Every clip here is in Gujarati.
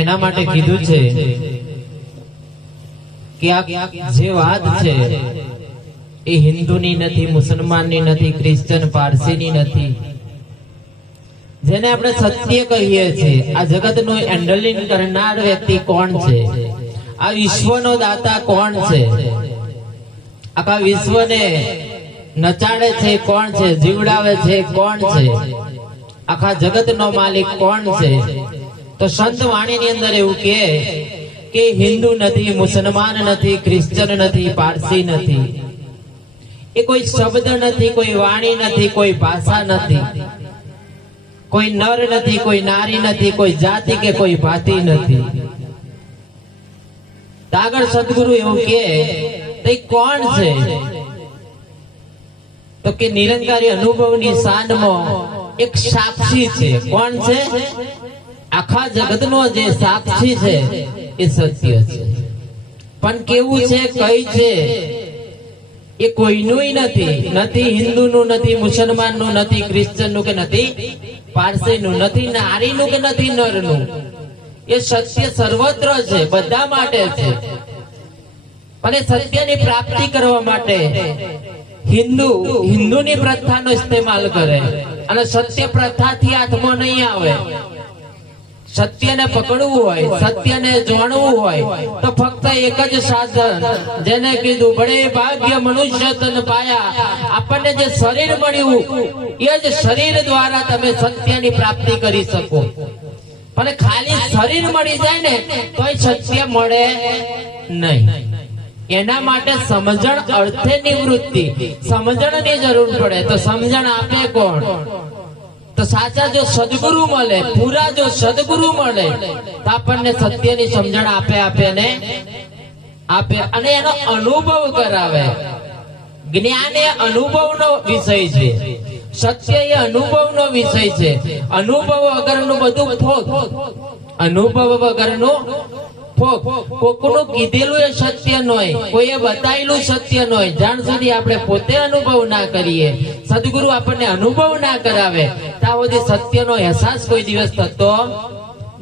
એના માટે કીધું છે કે આ જે વાત છે એ હિન્દુની નથી, મુસલમાનની નથી, ક્રિશ્ચન પારસીની નથી. જેને આપણે સત્ય કહીએ છીએ, આ જગતનું હેન્ડલિંગ કરનાર વ્યક્તિ કોણ છે, આ વિશ્વનો દાતા કોણ છે, આખા વિશ્વને નચાડે છે કોણ છે, જીવડાવે છે કોણ છે, આખા જગતનો માલિક કોણ છે? તો સંત વાણીની અંદર એવું કહે કે હિન્દુ નથી, મુસલમાન નથી, ક્રિશ્ચન નથી, પારસી નથી. એ કોઈ શબ્દ નથી, કોઈ વાણી નથી, કોઈ ભાષા નથી, કોઈ નર નથી, કોઈ નારી નથી, કોઈ જાતિ કે કોઈ ભાતિ નથી. આગળ સદગુરુ એવું કહે તે કોણ છે? તો કે નિરંકારી અનુભવની શાનમાં એક સાક્ષી છે. કોણ છે? આખા જગતનો જે સાક્ષી છે એ સત્ય છે. પણ કેવું છે, કઈ છે? એ કોઈનું નથી, નથી હિન્દુનું, નથી મુસલમાનનું, નથી ક્રિશ્ચનનું કે નથી પારસીનું, નથી નારીનું કે નથી નરનું. એ સત્ય સર્વત્ર છે, બધા માટે છે. અને સત્યની પ્રાપ્તિ કરવા માટે હિન્દુની પ્રથાનો ઇસ્તેમાલ કરે અને સત્ય પ્રથાથી હાથમાં નહીં આવે. સત્યને પકડવું હોય, સત્યને જાણવું હોય તો ફક્ત એક જ સાધન, જેને કીધું બડે ભાગ્ય મનુષ્ય તન પાયા. આપણને જે શરીર મળ્યું એ જ શરીર દ્વારા તમે સત્યની પ્રાપ્તિ કરી શકો. પણ ખાલી શરીર મળી જાય ને તોય સત્ય મળે નહીં. એના માટે સમજણ અર્થે નિવૃત્તિ, સમજણની જરૂર પડે. તો સમજણ આપે કોણ? તો સાચા જો સદગુરુ મળે, પૂરા જો સદગુરુ મળે તો આપણને સત્યની સમજણ આપે અને એનો અનુભવ કરાવે. જ્ઞાન એ અનુભવનો વિષય છે, સત્ય એ અનુભવનો વિષય છે. અનુભવ વગરનું બધું ફોક, અનુભવ વગરનું ફોક. કોકનું કીધેલું એ સત્ય નોય, કોઈએ બતાવેલું સત્ય નોય. જ્યાં સુધી આપણે પોતે અનુભવ ના કરીએ, સદગુરુ આપણને અનુભવ ના કરાવે, ત્યાં સુધી સત્યનો અહેસાસ કોઈ દિવસ થતો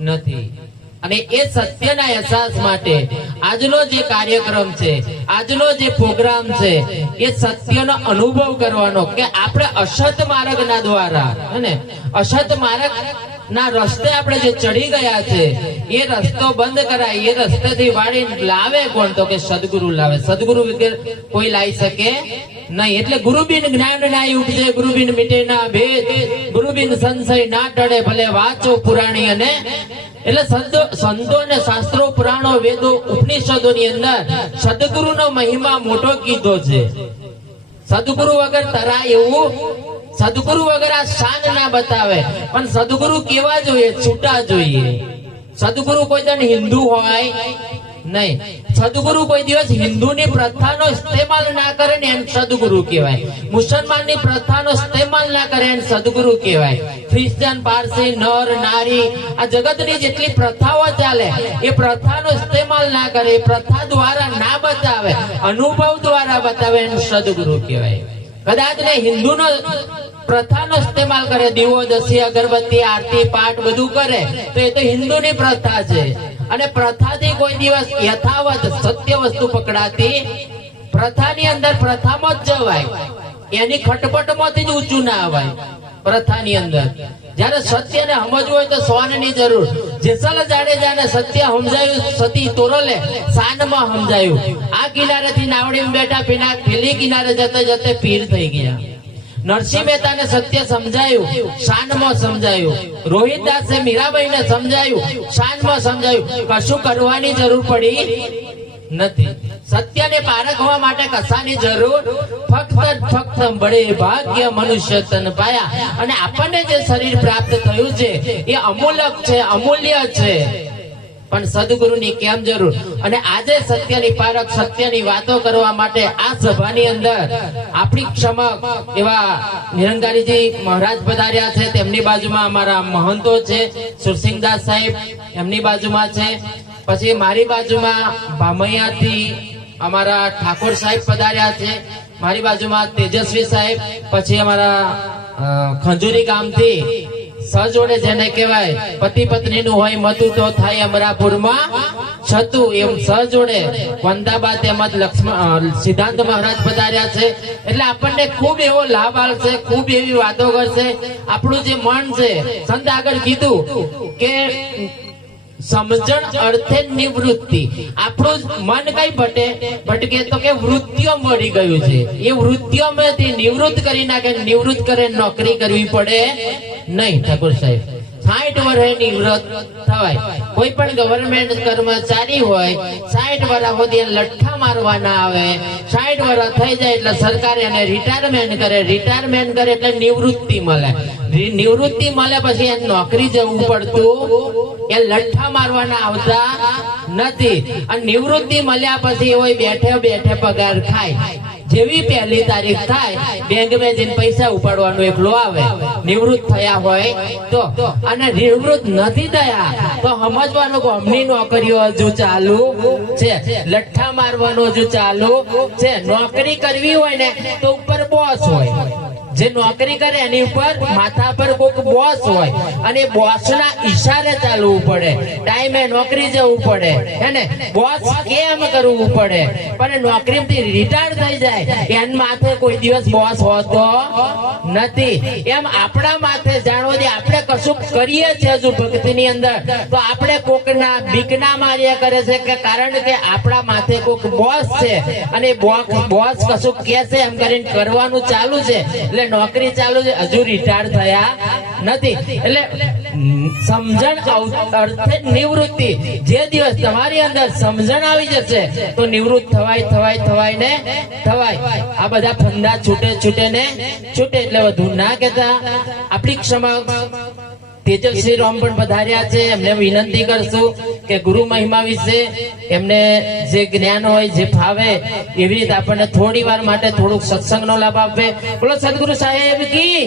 નથી. અને એ સત્યના અહેસાસ માટે આજનો જે કાર્યક્રમ છે, આજનો જે પ્રોગ્રામ છે, એ સત્યનો અનુભવ કરવાનો કે આપણે અસત માર્ગના દ્વારા અને અસત માર્ગ ના રસ્તે આપણે જે ચડી ગયા છે એ રસ્તો બંધ કરાય. એ રસ્તેથી વાળીને લાવે કોણ? તો કે સદગુરુ લાવે. સદગુરુ વગર કોઈ લાવી શકે નહીં. એટલે ગુરુબિન જ્ઞાન ના ઉપજે, ગુરુબિન મીટે ના ભેદ, ગુરુબિન સંશય ના ટળે, ભલે વાંચો પુરાણી. અને એટલે સંતો અને શાસ્ત્રો, પુરાણો, વેદો, ઉપનિષદો ની અંદર સદગુરુનો મહિમા મોટો કીધો છે. સદગુરુ વગર તરાય એવું, સદગુરુ વગર આ શાન ના બતાવે. પણ સદગુરુ કેવા જોઈએ? છૂટા જોઈએ. સદગુરુ કોઈ દિન હિન્દુ હોય નહીં. સદગુરુ કોઈ દિવસ હિન્દુની પ્રથાનો ઇસ્તેમાલ ના કરે ને એમ સદગુરુ કહેવાય. મુસલમાનની પ્રથાનો ઇસ્તેમાલ ના કરે એમ સદગુરુ કહેવાય. ક્રિશ્ચન, પારસી, નર, નારી, આ જગતની જેટલી પ્રથાઓ ચાલે એ પ્રથાનો ઇસ્તેમાલ ના કરે, એ પ્રથા દ્વારા ના બતાવે, અનુભવ દ્વારા બતાવે એમ સદગુરુ કહેવાય. કદાચ ને હિન્દુનો પ્રથાનો ઇસ્તેમાલ કરે, દીવો, દસી, અગરબત્તી, આરતી, પાઠ બધું કરે તો એ તો હિન્દુની પ્રથા છે. અને પ્રથાથી કોઈ દિવસ યથાવત સત્ય વસ્તુ પકડાતી, પ્રથાની અંદર પ્રથામાં જ જવાય, એની ખટપટમાંથી જ ઊંચું ના આવાય. પ્રથાની અંદર જયારે સત્યને સમજવું હોય તો સ્વાનની જરૂર. જેસલ જાડેજાને સત્ય સમજાયું, સતી તોરલે શાનમાં સમજાયું. આ કિનારેથી નાવડીમાં બેઠા, પેલી કિનારે જતે જતે પીર થઈ ગયા. નરસિંહ મહેતાને સત્ય સમજાયું, શાનમાં સમજાયું. રોહિતદાસે મીરાબાઈને સમજાયું, શાનમાં સમજાયું. કશું કરવાની જરૂર પડી નથી. સત્યને પારખવા માટે કશાની જરૂર ફક્ત બડે ભાગ્ય મનુષ્ય તન પાયા. અને આપણને જે શરીર પ્રાપ્ત થયું છે એ અમૂલક છે, અમૂલ્ય છે. પણ સદગુરુની કેમ જરૂર? અને આજે સત્યની પારખ, સત્યની વાતો કરવા માટે આ સભાની અંદર આપણી સમક્ષ એવા નિરંકારીજી મહારાજ પધાર્યા છે. તેમની બાજુમાં અમારા મહંતો છે, સુરસિંહદાસ સાહેબ એમની બાજુમાં છે. પછી મારી બાજુમાં ભામૈયાથી અમારા ઠાકોર સાહેબ પધાર્યા છે. મારી બાજુમાં તેજસ્વી સાહેબ, પછી અમારા ખંજુરી ગામથી સજોડે જેને કહેવાય પતિ પત્ની નું હોય મતું તો થાય અમરાપુરમાં છતું, એમ સજોડે વંદાબા તેમજ સિદ્ધાંત મહારાજ પધાર્યા છે. એટલે આપણને ખૂબ એવો લાભ આવશે, ખૂબ એવી વાતો કરશે. આપણું જે મન છે, સંત આગળ કીધું કે સમજણ અર્થે નિવૃત્તિ. આપણું મન કઈ ભટકે તો કે વૃત્તિઓ મળી ગયું છે, એ વૃત્તિઓમાંથી નિવૃત્ત કરી નાખે. નિવૃત્ત કરે નોકરી કરવી પડે નહીં. ઠાકોર સાહેબ 60 વર્ષે નિવૃત્ત થવાય. કોઈ પણ ગવર્મેન્ટ કર્મચારી હોય 60 વર્ષ સુધી લઠ્ઠા મારવાના આવે. 60 વર્ષ થઈ જાય એટલે સરકાર એને રિટાયરમેન્ટ કરે. રિટાયરમેન્ટ કરે એટલે નિવૃત્તિ મળે. નિવૃત્તિ મળે પછી એને નોકરી જવું પડતું, એ લઠ્ઠા મારવાના આવતા નથી. અને નિવૃત્તિ મળ્યા પછી એવો બેઠે બેઠે પગાર ખાય. જેવી પહેલી તારીખ થાય બેંક માં જઈને પૈસા ઉપાડવાનું એકલો આવે. નિવૃત્ત થયા હોય તો. અને નિવૃત્ત નથી થયા તો સમજવાનું કે અમની નોકરીઓ હજુ ચાલુ છે, લઠ્ઠા મારવાનું હજુ ચાલુ છે. નોકરી કરવી હોય ને તો ઉપર બોસ હોય, જે નોકરી કરે એની ઉપર માથા પર કોઈક બોસ હોય અને બોસ ના ઈશારે ચાલવું પડે. ટાઈમે નોકરી જવું પડે, હે ને? બોસ કેમ કરવું પડે. પણ નોકરીથી રિટાયર થઈ જાય એન માથે કોઈ દિવસ બોસ હોતો નથી. એમ આપણા માથે જાણવો દે આપણે કશું કરીએ છીએ હજુ ભક્તિની અંદર તો આપણે કોકના બીકના માર્યા કરે છે કે કારણ કે આપણા માથે કોક બોસ છે અને બોસ કશું કે છે એમ કરીને કરવાનું ચાલુ છે. એટલે નોકરી ચાલુ છે, હજુ રિટાયર થયા નથી. એટલે સમજણ અર્થે નિવૃત્તિ. જે દિવસ તમારી અંદર સમજણ આવી જશે તો નિવૃત્ત થવાય ને થવાય. આ બધા ફંદા છૂટે ને છૂટે. એટલે વધુ ના કહેતા આપણી ક્ષમા તેજસ્વી રામ પણ પધાર્યા છે. એમને વિનંતી કરશું કે ગુરુ મહિમા વિશે એમને જે જ્ઞાન હોય, જે ફાવે એવી રીતે આપણને થોડી વાર માટે થોડુંક સત્સંગનો લાભ આપે. બોલો સદગુરુ સાહેબ કી.